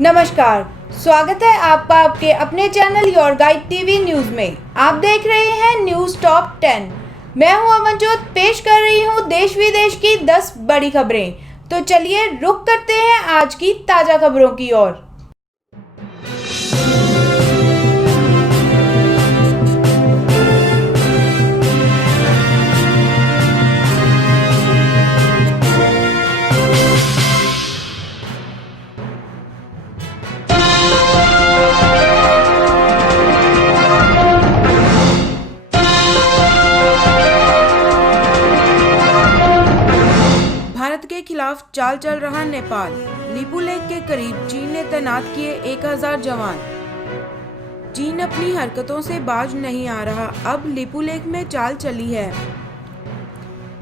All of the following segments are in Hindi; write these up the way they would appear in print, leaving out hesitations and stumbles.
नमस्कार, स्वागत है आपका आपके अपने channel your guide TV news में। आप देख रहे हैं न्यूज टॉप 10। मैं हूं अमनजोत, पेश कर रही हूं देश विदेश की 10 बड़ी खबरें। तो चलिए रुक करते हैं आज की ताजा खबरों की ओर। भारत के खिलाफ चाल चल रहा नेपाल। लिपुलेख के करीब चीन ने तैनात किए 1000 जवान। चीन अपनी हरकतों से बाज नहीं आ रहा, अब लिपुलेख में चाल चली है।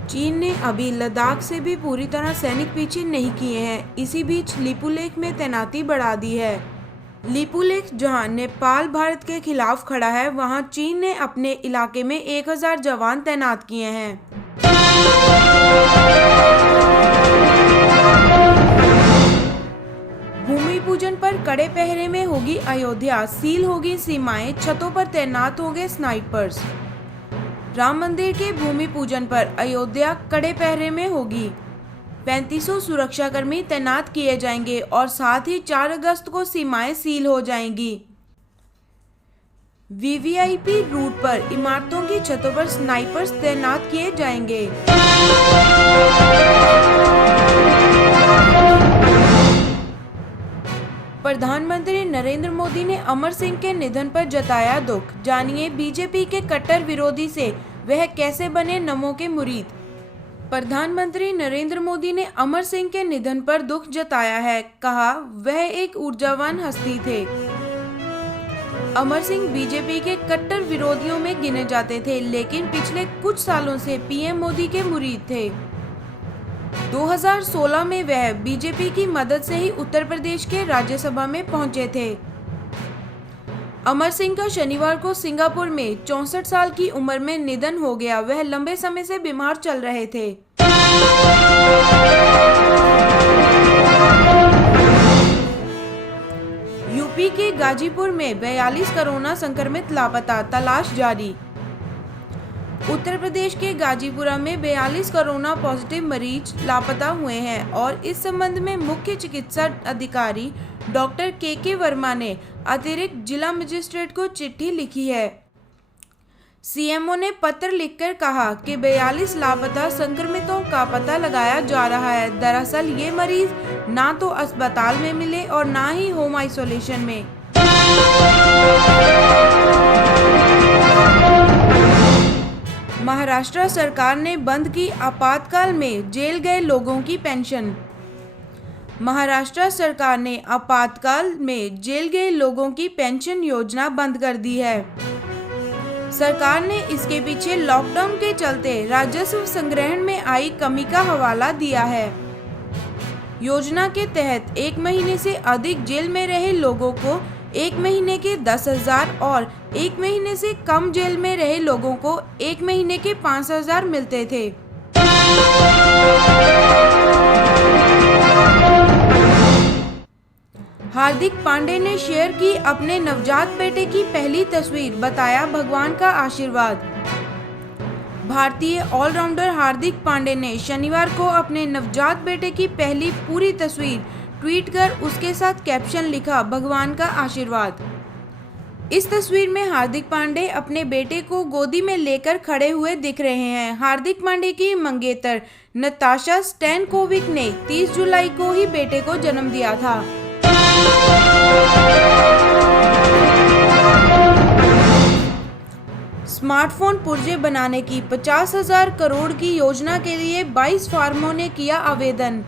चीन ने अभी लद्दाख से भी पूरी तरह सैनिक पीछे नहीं किए हैं। इसी बीच लिपुलेख में तैनाती बढ़ा दी है। लिपुलेख जहां नेपाल भारत के खिलाफ खड़ा है, वहां चीन ने अपने इलाके में 1000 जवान तैनात किए हैं। भूमि पूजन पर कड़े पहरे में होगी अयोध्या, सील होगी सीमाएं, छतों पर तैनात होंगे स्नाइपर्स। राम मंदिर के भूमि पूजन पर अयोध्या कड़े पहरे में होगी। 3500 सुरक्षाकर्मी तैनात किए जाएंगे और साथ ही 4 अगस्त को सीमाएं सील हो जाएंगी। वीवीआईपी रूट पर इमारतों की छतों पर स्नाइपर्स तैनात किए जाएंगे। प्रधानमंत्री नरेंद्र मोदी ने अमर सिंह के निधन पर जताया दुख। जानिए बीजेपी के कट्टर विरोधी से वह कैसे बने नमो के मुरीद। प्रधानमंत्री नरेंद्र मोदी ने अमर सिंह के निधन पर दुख जताया है। कहा वह एक ऊर्जावान हस्ती थे। अमर सिंह बीजेपी के कट्टर विरोधियों में गिने जाते थे, लेकिन पिछले कुछ सालों से पीएम मोदी के मुरीद थे। 2016 में वह बीजेपी की मदद से ही उत्तर प्रदेश के राज्यसभा में पहुंचे थे। अमर सिंह का शनिवार को सिंगापुर में 64 साल की उम्र में निधन हो गया। वह लंबे समय से बीमार चल रहे थे। यूपी के गाजीपुर में 42 कोरोना संक्रमित लापता, तलाश जारी। उत्तर प्रदेश के गाजीपुरा में 42 कोरोना पॉजिटिव मरीज लापता हुए हैं और इस संबंध में मुख्य चिकित्सा अधिकारी डॉक्टर के वर्मा ने अतिरिक्त जिला मजिस्ट्रेट को चिट्ठी लिखी है। सीएमओ ने पत्र लिखकर कहा कि 42 लापता संक्रमितों का पता लगाया जा रहा है। दरअसल ये मरीज ना तो अस्पताल में मिले और ना ही होम आइसोलेशन में। महाराष्ट्र सरकार ने बंद की आपातकाल में जेल गए लोगों की पेंशन। महाराष्ट्र सरकार ने आपातकाल में जेल गए लोगों की पेंशन योजना बंद कर दी है। सरकार ने इसके पीछे लॉकडाउन के चलते राजस्व संग्रहण में आई कमी का हवाला दिया है। योजना के तहत 1 महीने से अधिक जेल में रहे लोगों को 1 महीने के 10,000 और 1 महीने से कम जेल में रहे लोगों को 1 महीने के 5,000 मिलते थे। हार्दिक पांडे ने शेयर की अपने नवजात बेटे की पहली तस्वीर, बताया भगवान का आशीर्वाद। भारतीय ऑलराउंडर हार्दिक पांडे ने शनिवार को अपने नवजात बेटे की पहली पूरी तस्वीर ट्वीट कर उसके साथ कैप्शन लिखा, भगवान का आशीर्वाद। इस तस्वीर में हार्दिक पांडे अपने बेटे को गोदी में लेकर खड़े हुए दिख रहे हैं। हार्दिक पांडे की मंगेतर नताशा स्टैनकोविक ने 30 जुलाई को ही बेटे को जन्म दिया था। स्मार्टफोन पुर्जे बनाने की 50,000 करोड़ की योजना के लिए 22 फार्मों ने किया आवेदन।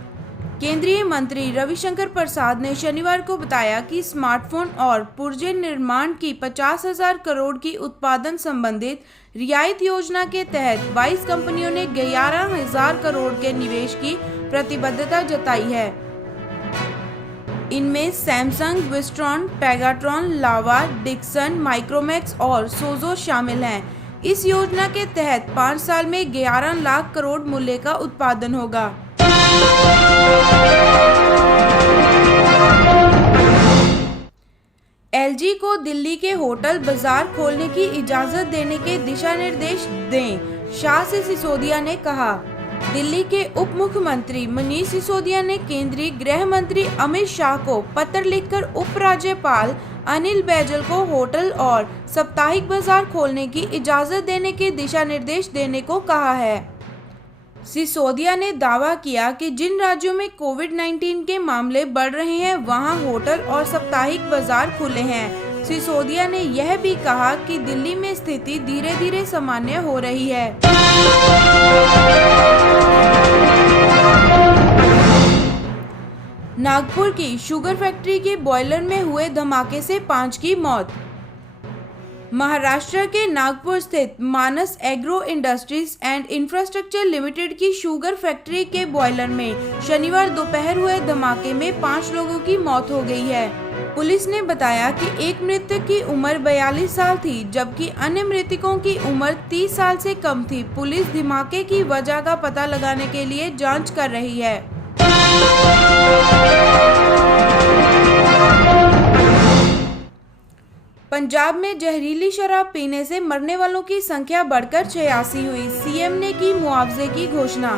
केंद्रीय मंत्री रविशंकर प्रसाद ने शनिवार को बताया कि स्मार्टफोन और पुर्जे निर्माण की 50,000 करोड़ की उत्पादन संबंधित रियायत योजना के तहत 22 कंपनियों ने 11,000 करोड़ के निवेश की प्रतिबद्धता जताई है। इनमें सैमसंग, विस्ट्रॉन, पेगाट्रॉन, लावा, डिक्सन, माइक्रोमैक्स और सोजो शामिल हैं। इस योजना के तहत 5 साल में 11 लाख करोड़ मूल्य का उत्पादन होगा। एलजी को दिल्ली के होटल बाजार खोलने की इजाजत देने के दिशा निर्देश दें, शाह से सिसोदिया ने कहा। दिल्ली के उप मुख्यमंत्री मनीष सिसोदिया ने केंद्रीय गृह मंत्री अमित शाह को पत्र लिखकर उपराज्यपाल अनिल बैजल को होटल और साप्ताहिक बाजार खोलने की इजाजत देने के दिशा निर्देश देने को कहा है। सिसोदिया ने दावा किया कि जिन राज्यों में कोविड-19 के मामले बढ़ रहे हैं वहां होटल और साप्ताहिक बाजार खुले हैं। सिसोदिया ने यह भी कहा कि दिल्ली में स्थिति धीरे धीरे सामान्य हो रही है। नागपुर की शुगर फैक्ट्री के बॉयलर में हुए धमाके से 5 की मौत। महाराष्ट्र के नागपुर स्थित Manas agro industries and infrastructure limited की शुगर फैक्ट्री के बॉयलर में शनिवार दोपहर हुए धमाके में 5 लोगों की मौत हो गई है। पुलिस ने बताया कि एक मृतक की उम्र 42 साल थी, जबकि अन्य मृतकों की उम्र 30 साल से कम थी। पुलिस धमाके की वजह का पता लगाने के लिए जांच कर रही है। पंजाब में जहरीली शराब पीने से मरने वालों की संख्या बढ़कर 86 हुई। सीएम ने की मुआवजे की घोषणा।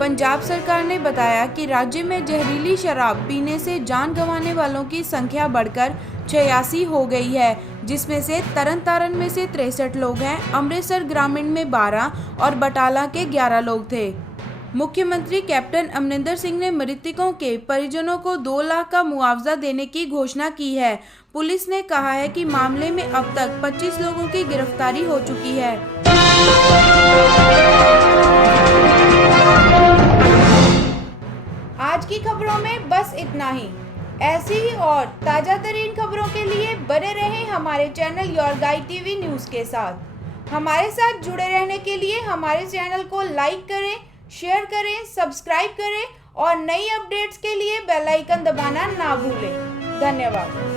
पंजाब सरकार ने बताया कि राज्य में जहरीली शराब पीने से जान गंवाने वालों की संख्या बढ़कर 86 हो गई है, जिसमें से तरन तारण में से 63 लोग हैं, अमृतसर ग्रामीण में 12 और बटाला के 11 लोग थे। मुख्यमंत्री कैप्टन अमरिंदर सिंह ने मृतकों के परिजनों को 2 लाख का मुआवजा देने की घोषणा की है। पुलिस ने कहा है कि मामले में अब तक 25 लोगों की गिरफ्तारी हो चुकी है। आज की खबरों में बस इतना ही। ऐसी ही और ताजा तरीन खबरों के लिए बने रहें हमारे channel your guide TV news के साथ। हमारे साथ जुड़े रहने के लिए हमारे चैनल को लाइक करें, शेयर करें, सब्सक्राइब करें और नई अपडेट्स के लिए बेल आइकन दबाना ना भूलें। धन्यवाद।